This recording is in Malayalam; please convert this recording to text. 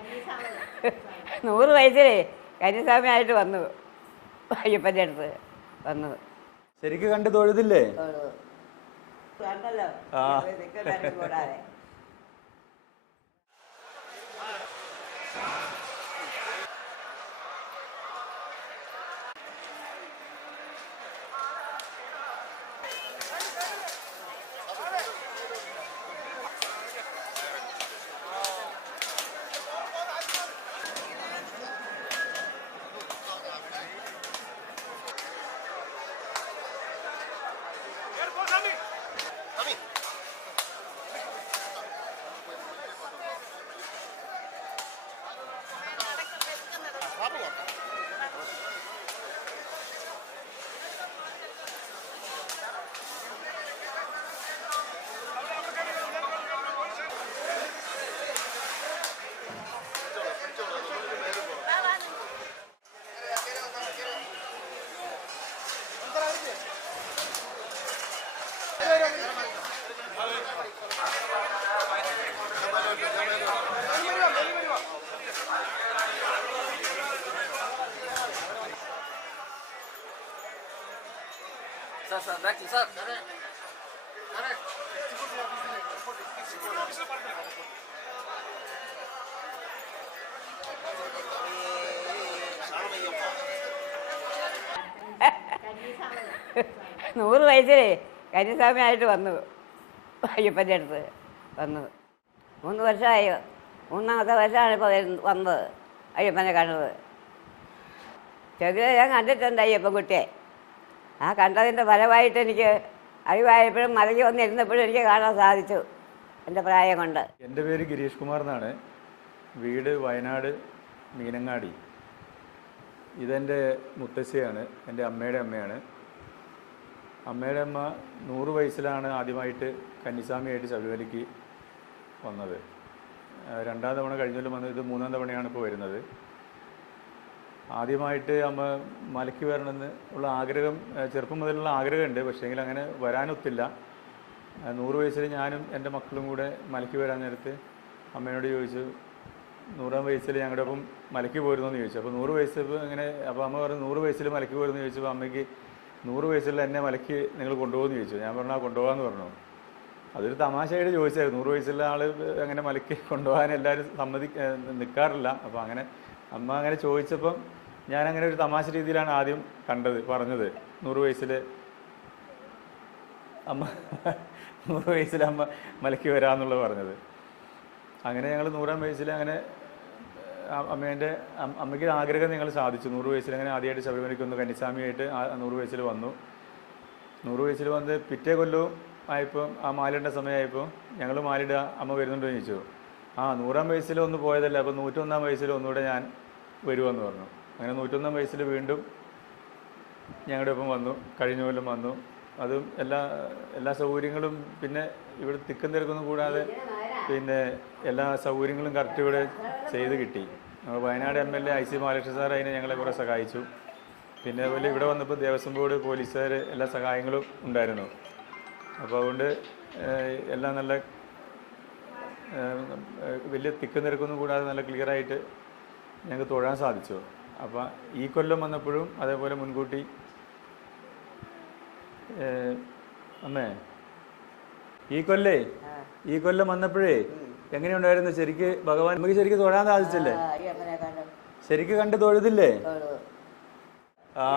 നൂറ് വയസ്സിലേ കന്യസ്വാമിയായിട്ട് വന്നു. അയ്യപ്പന്റെ അടുത്ത് വന്നു. ശരിക്ക് കണ്ട് തൊഴുതില്ലേ? കണ്ടല്ലോ Sir, sir, back to sir. Correct. Correct. நூறு வயசு കന്യാസ്വാമിയായിട്ട് വന്നു അയ്യപ്പന്റെ അടുത്ത് വന്നത്. മൂന്ന് വർഷമായി. മൂന്നാമത്തെ വർഷമാണ് ഇപ്പോൾ വന്നത്. അയ്യപ്പനെ കണ്ടത്. ചെറിയ ഞാൻ കണ്ടിട്ടുണ്ട് അയ്യപ്പൻകുട്ടിയെ. ആ കണ്ടതിന്റെ ഫലമായിട്ട് എനിക്ക് അറിവായപ്പോഴും മലകി വന്നിരുന്നപ്പോഴും എനിക്ക് കാണാൻ സാധിച്ചു എന്റെ പ്രായം കൊണ്ട്. എന്റെ പേര് ഗിരീഷ് കുമാർ എന്നാണ്. വീട് വയനാട് മീനങ്ങാടി. ഇതെന്റെ മുത്തശ്ശിയാണ്. എന്റെ അമ്മയുടെ അമ്മയാണ്. അമ്മയുടെ അമ്മ നൂറ് വയസ്സിലാണ് ആദ്യമായിട്ട് കന്നിസ്വാമിയായിട്ട് ശബരിമലയ്ക്ക് വന്നത്. രണ്ടാം തവണ കഴിഞ്ഞാലും വന്നത്. ഇത് മൂന്നാം തവണയാണ് ഇപ്പോൾ വരുന്നത്. ആദ്യമായിട്ട് അമ്മ മലയ്ക്ക് വരണമെന്ന് ഉള്ള ആഗ്രഹം ചെറുപ്പം മുതലുള്ള ആഗ്രഹമുണ്ട്. പക്ഷേങ്കിൽ അങ്ങനെ വരാനൊത്തില്ല. നൂറ് വയസ്സിൽ ഞാനും എന്റെ മക്കളും കൂടെ മലയ്ക്ക് വരാൻ നേരത്ത് അമ്മയോട് ചോദിച്ചു നൂറാം വയസ്സിൽ ഞങ്ങളുടെ ഒപ്പം മലയ്ക്ക് പോരുന്നു? എന്ന് ചോദിച്ചു. അപ്പോൾ നൂറ് വയസ്സ് ഇങ്ങനെ അപ്പോൾ അമ്മ പറഞ്ഞു നൂറ് വയസ്സിൽ മലയ്ക്ക് പോരുന്നു? ചോദിച്ചപ്പോൾ അമ്മയ്ക്ക് നൂറ് വയസ്സുള്ള എന്നെ മലയ്ക്ക് നിങ്ങൾ കൊണ്ടുപോകുമെന്ന് ചോദിച്ചു. ഞാൻ പറഞ്ഞു ആ കൊണ്ടുപോകാമെന്ന് പറഞ്ഞു. അതൊരു തമാശയായിട്ട് ചോദിച്ചായിരുന്നു. നൂറ് വയസ്സുള്ള ആൾ അങ്ങനെ മലയ്ക്ക് കൊണ്ടുപോകാൻ എല്ലാവരും സമ്മതി നിൽക്കാറില്ല അപ്പോൾ അങ്ങനെ അമ്മ അങ്ങനെ ചോദിച്ചപ്പം ഞാൻ അങ്ങനെ ഒരു തമാശ രീതിയിലാണ് ആദ്യം കണ്ടത് പറഞ്ഞത്. നൂറ് വയസ്സിൽ അമ്മ നൂറ് വയസ്സിൽ അമ്മ മലയ്ക്ക് വരാമെന്നുള്ളത് പറഞ്ഞത്. അങ്ങനെ ഞങ്ങൾ നൂറാം വയസ്സിൽ അങ്ങനെ അമ്മേന്റെ അമ്മയ്ക്ക് ആഗ്രഹം നിങ്ങൾ സാധിച്ചു. നൂറ് വയസ്സിൽ അങ്ങനെ ആദ്യമായിട്ട് ശബരിമലയ്ക്ക് ഒന്ന് കന്നിസ്വാമിയായിട്ട് നൂറ് വയസ്സിൽ വന്നു. നൂറ് വയസ്സിൽ വന്ന് പിറ്റേ കൊല്ലവും ആയപ്പോൾ ആ മാലിടേണ്ട സമയമായപ്പോൾ ഞങ്ങൾ മാലിടുക അമ്മ വരുന്നുണ്ടോ എന്ന് ചോദിച്ചു. ആ നൂറാം വയസ്സിൽ ഒന്ന് പോയതല്ല അപ്പോൾ നൂറ്റൊന്നാം വയസ്സിൽ ഒന്നുകൂടെ ഞാൻ വരുമെന്ന് പറഞ്ഞു. അങ്ങനെ നൂറ്റൊന്നാം വയസ്സിൽ വീണ്ടും ഞങ്ങളുടെ ഒപ്പം വന്നു കഴിഞ്ഞ കൊല്ലം വന്നു. അതും എല്ലാ എല്ലാ സൗകര്യങ്ങളും പിന്നെ ഇവിടെ തിക്കും തിരക്കൊന്നും കൂടാതെ പിന്നെ എല്ലാ സൗകര്യങ്ങളും കറക്റ്റ് ഇവിടെ ചെയ്ത് കിട്ടി. Wayanad M L A I C Balakrishna sir അതിനെ ഞങ്ങളെ കുറേ സഹായിച്ചു. പിന്നെ അതുപോലെ ഇവിടെ വന്നപ്പോൾ ദേവസ്വം ബോർഡ് പോലീസുകാർ എല്ലാ സഹായങ്ങളും ഉണ്ടായിരുന്നു. അപ്പോൾ അതുകൊണ്ട് എല്ലാം നല്ല വലിയ തിക്കും നിരക്കൊന്നും കൂടാതെ നല്ല ക്ലിയറായിട്ട് ഞങ്ങൾക്ക് തൊഴാൻ സാധിച്ചു. അപ്പോൾ ഈ കൊല്ലം വന്നപ്പോഴും അതേപോലെ മുൻകൂട്ടി അമ്മേ ഈ കൊല്ലേ? ഈ കൊല്ലം വന്നപ്പോഴേ എങ്ങനെയുണ്ടായിരുന്നു ശരിക്ക് ഭഗവാൻ? നമുക്ക് ശരിക്ക് തൊഴാൻ സാധിച്ചില്ലേ? ശരിക്ക് കണ്ട് തൊഴുതില്ലേ? ആ.